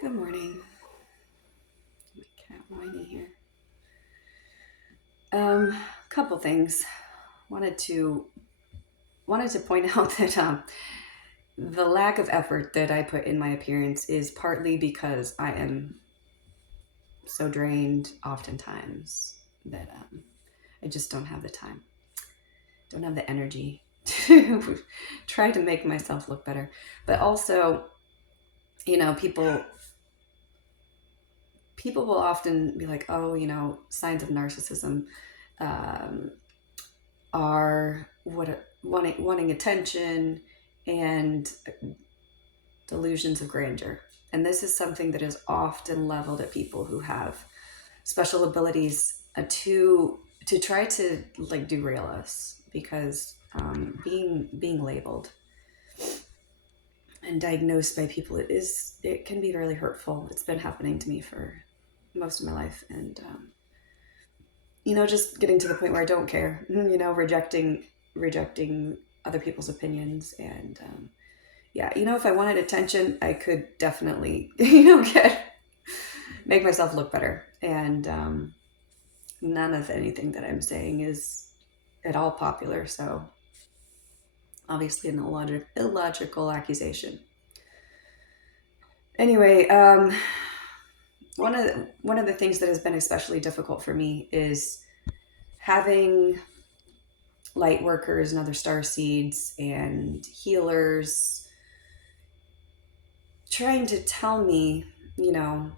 Good morning. My cat whiny here. Couple things. Wanted to wanted to point out that the lack of effort that I put in my appearance is partly because I am so drained oftentimes that I just don't have the time, don't have the energy to try to make myself look better. But also, people will often be like, oh, signs of narcissism um, are wanting attention and delusions of grandeur. And this is something that is often leveled at people who have special abilities to try to like derail us because being labeled and diagnosed by people it can be really hurtful. It's been happening to me for most of my life, and just getting to the point where I don't care, rejecting other people's opinions. And yeah, if I wanted attention, I could definitely, make myself look better. And none of anything that I'm saying is at all popular. So obviously an illogical accusation. Anyway, one of the things that has been especially difficult for me is having light workers and other star seeds and healers trying to tell me, you know,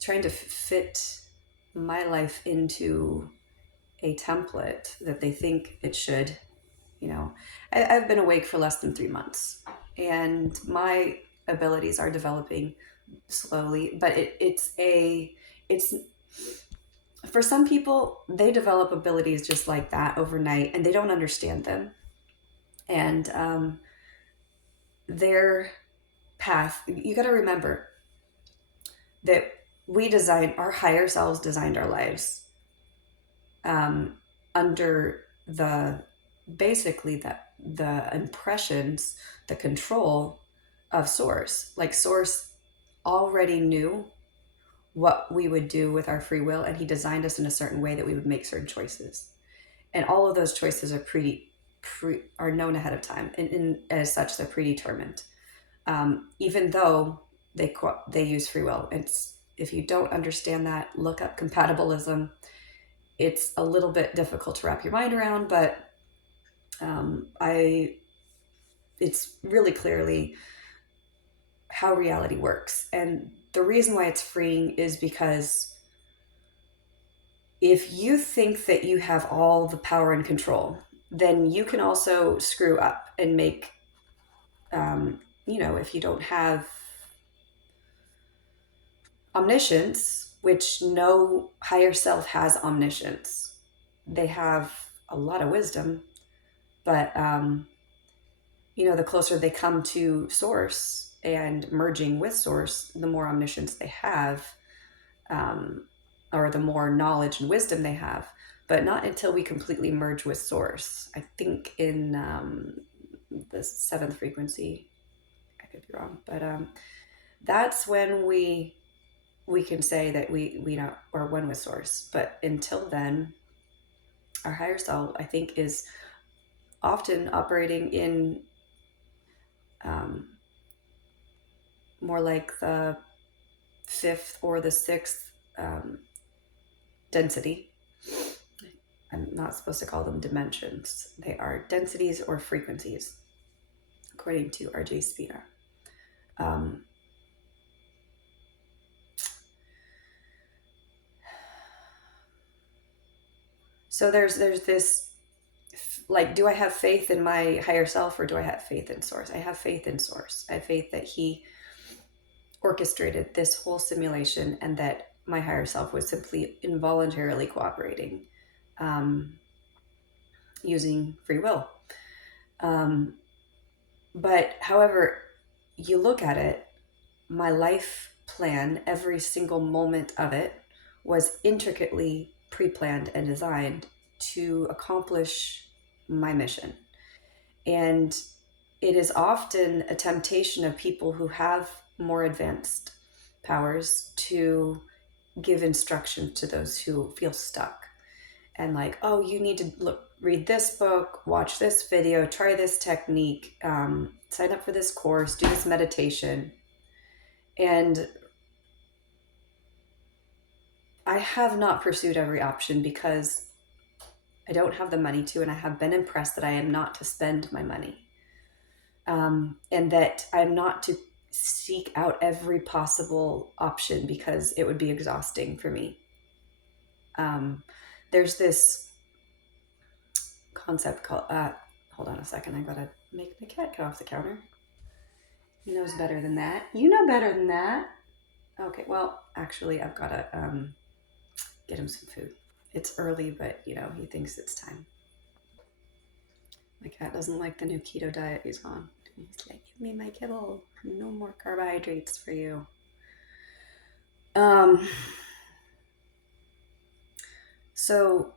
trying to fit my life into a template that they think it should. I've been awake for less than 3 months, and my abilities are developing slowly, but it's for some people, they develop abilities just like that overnight and they don't understand them. And their path, you got to remember that our higher selves designed our lives under the basically the impressions, the control of source. Like source already knew what we would do with our free will, and he designed us in a certain way that we would make certain choices, and all of those choices are are known ahead of time, and as such they're predetermined. Even though they use free will. It's If you don't understand that, look up compatibilism. It's a little bit difficult to wrap your mind around, but I it's really clearly how reality works. And the reason why it's freeing is because if you think that you have all the power and control, then you can also screw up and make, if you don't have omniscience, which no higher self has omniscience, they have a lot of wisdom, but, the closer they come to source and merging with source, the more omniscience they have, um, or the more knowledge and wisdom they have, but not until we completely merge with source. I think in the seventh frequency, I could be wrong, but that's when we can say that we know are one with source. But until then, our higher self, I think, is often operating in um, more like the fifth or the sixth density. I'm not supposed to call them dimensions. They are densities or frequencies, according to R.J. Spina. Um, so there's this, like, do I have faith in my higher self or do I have faith in source? I have faith in source. I have faith that he orchestrated this whole simulation and that my higher self was simply involuntarily cooperating, um, using free will. Um, but however you look at it, my life plan, every single moment of it, was intricately pre-planned and designed to accomplish my mission. And it is often a temptation of people who have more advanced powers to give instruction to those who feel stuck, and like, oh, you need to look, read this book, watch this video, try this technique, sign up for this course, do this meditation. And I have not pursued every option because I don't have the money to, and I have been impressed that I am not to spend my money, and that I'm not to seek out every possible option because it would be exhausting for me. Um, there's this concept called, hold on a second, I gotta make the cat get off the counter. He knows better than that. You know better than that. Okay, well, actually, I've gotta get him some food. It's early, but he thinks it's time. My cat doesn't like the new keto diet he's on. He's like, give me my kibble. No more carbohydrates for you. So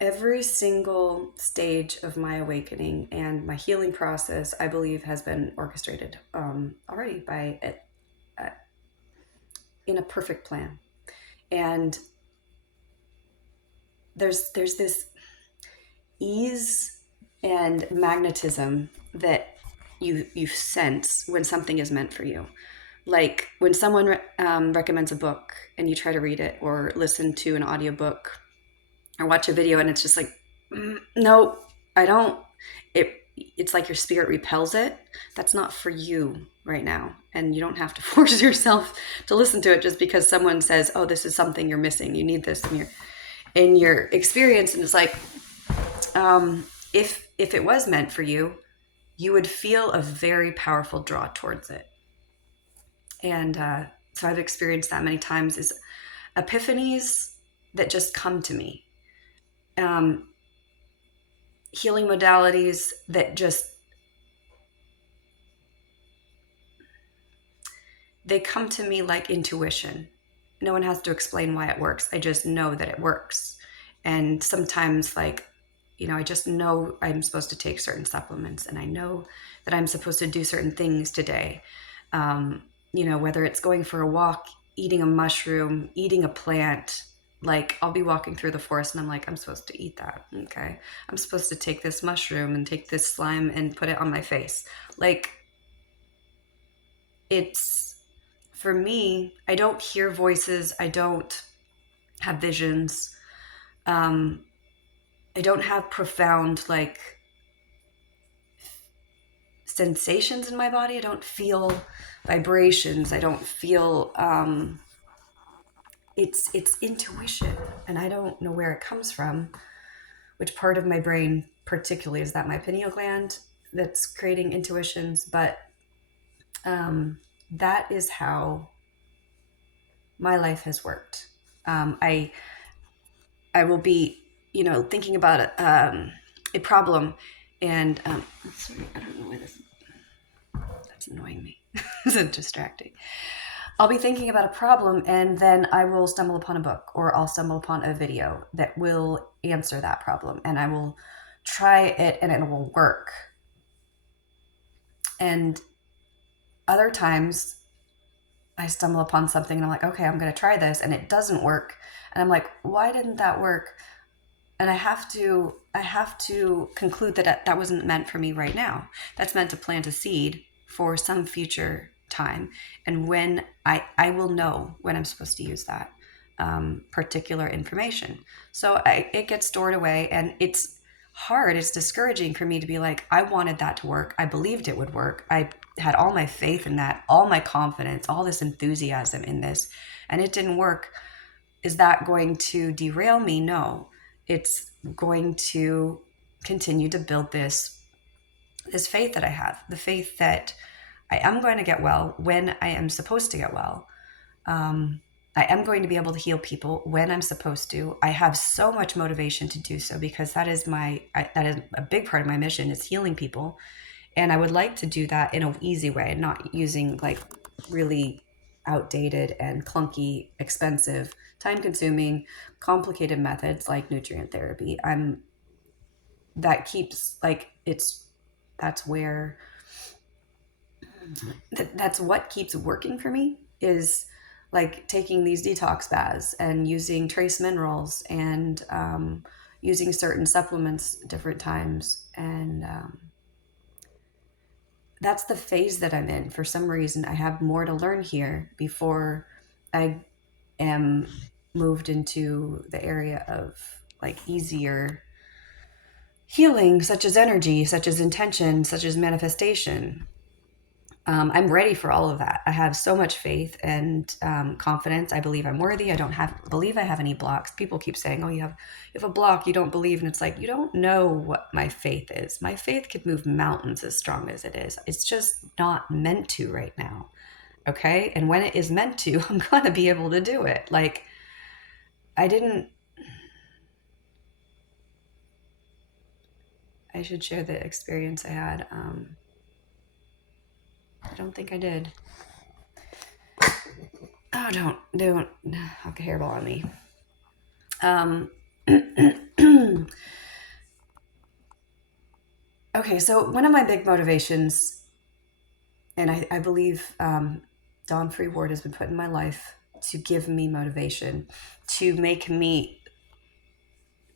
every single stage of my awakening and my healing process, I believe, has been orchestrated already by in a perfect plan. And there's this ease and magnetism that you sense when something is meant for you. Like when someone recommends a book and you try to read it or listen to an audiobook or watch a video, and it's just like, no, I don't. It's like your spirit repels it. That's not for you right now, and you don't have to force yourself to listen to it just because someone says, oh, this is something you're missing, you need this in your experience. And it's like, if it was meant for you, you would feel a very powerful draw towards it. And so I've experienced that many times, is epiphanies that just come to me. Healing modalities that just, they come to me like intuition. No one has to explain why it works. I just know that it works. And sometimes, like, I just know I'm supposed to take certain supplements, and I know that I'm supposed to do certain things today. Whether it's going for a walk, eating a mushroom, eating a plant. Like, I'll be walking through the forest and I'm like, I'm supposed to eat that. Okay. I'm supposed to take this mushroom and take this slime and put it on my face. Like, it's, for me, I don't hear voices. I don't have visions. I don't have profound, like, sensations in my body. I don't feel vibrations. I don't feel, it's intuition, and I don't know where it comes from, which part of my brain particularly is that my pineal gland that's creating intuitions. But that is how my life has worked. I will be, thinking about a problem, and sorry, I don't know why that's annoying me. It's distracting. I'll be thinking about a problem, and then I will stumble upon a book, or I'll stumble upon a video that will answer that problem, and I will try it and it will work. And other times I stumble upon something and I'm like, okay, I'm going to try this, and it doesn't work. And I'm like, why didn't that work? And I have to conclude that that wasn't meant for me right now. That's meant to plant a seed for some future time. And when I will know when I'm supposed to use that particular information. So it gets stored away, and it's hard. It's discouraging for me to be like, I wanted that to work. I believed it would work. I had all my faith in that, all my confidence, all this enthusiasm in this, and it didn't work. Is that going to derail me? No. It's going to continue to build this faith that I have, the faith that I am going to get well when I am supposed to get well. I am going to be able to heal people when I'm supposed to. I have so much motivation to do so, because that is a big part of my mission, is healing people. And I would like to do that in an easy way, not using like really outdated and clunky, expensive, time-consuming, complicated methods like nutrient therapy. I'm that keeps like that's where that's what keeps working for me is like taking these detox baths and using trace minerals and using certain supplements different times. And that's the phase that I'm in. For some reason, I have more to learn here before I am moved into the area of like easier healing, such as energy, such as intention, such as manifestation. I'm ready for all of that. I have so much faith and confidence. I believe I'm worthy. I don't believe I have any blocks. People keep saying, "Oh, you have a block. You don't believe," and it's like you don't know what my faith is. My faith could move mountains as strong as it is. It's just not meant to right now. Okay, and when it is meant to, I'm gonna be able to do it. Like I didn't. I should share the experience I had. I don't think I did. Oh, don't have a hairball on me. Okay, so one of my big motivations, and I believe Dawn Free Ward has been put in my life to give me motivation, to make me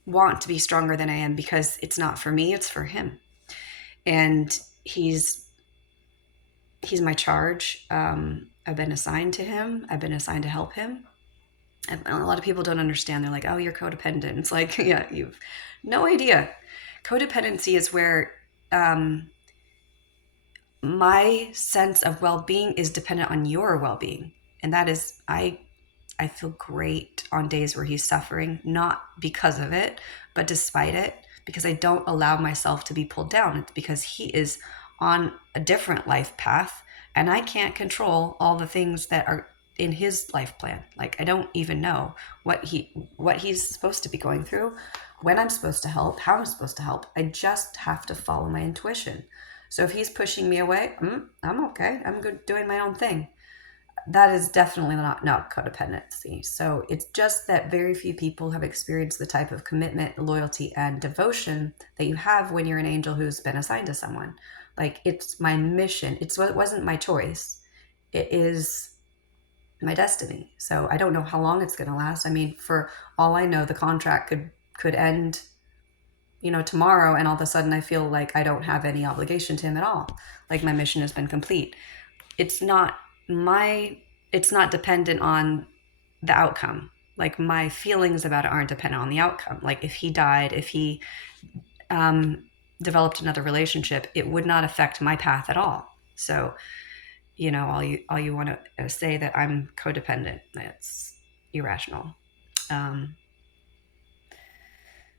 want to be stronger than I am, because it's not for me, it's for him. And he's my charge. I've been assigned to him. I've been assigned to help him. And a lot of people don't understand. They're like, "Oh, you're codependent." It's like, yeah, you've no idea. Codependency is where my sense of well-being is dependent on your well-being, and that is I feel great on days where he's suffering, not because of it, but despite it, because I don't allow myself to be pulled down. It's because he is on a different life path, and I can't control all the things that are in his life plan. Like I don't even know what he's supposed to be going through, when I'm supposed to help, how I'm supposed to help. I just have to follow my intuition. So if he's pushing me away, I'm okay. I'm good doing my own thing. That is definitely not codependency. So it's just that very few people have experienced the type of commitment, loyalty, and devotion that you have when you're an angel who's been assigned to someone. Like it's my mission. It wasn't my choice. It is my destiny. So I don't know how long it's going to last. I mean, for all I know, the contract could end, tomorrow, and all of a sudden I feel like I don't have any obligation to him at all. Like my mission has been complete. It's not dependent on the outcome. Like my feelings about it aren't dependent on the outcome. Like if he died, if he developed another relationship, it would not affect my path at all. So, all you want to say that I'm codependent, that's irrational.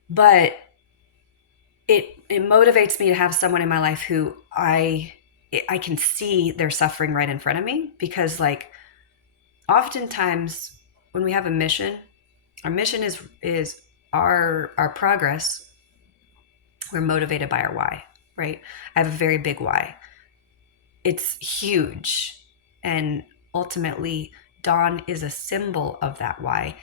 But it motivates me to have someone in my life who I can see their suffering right in front of me, because like oftentimes when we have a mission, our mission is our progress. We're motivated by our why, right? I have a very big why. It's huge, and ultimately Dawn is a symbol of that why.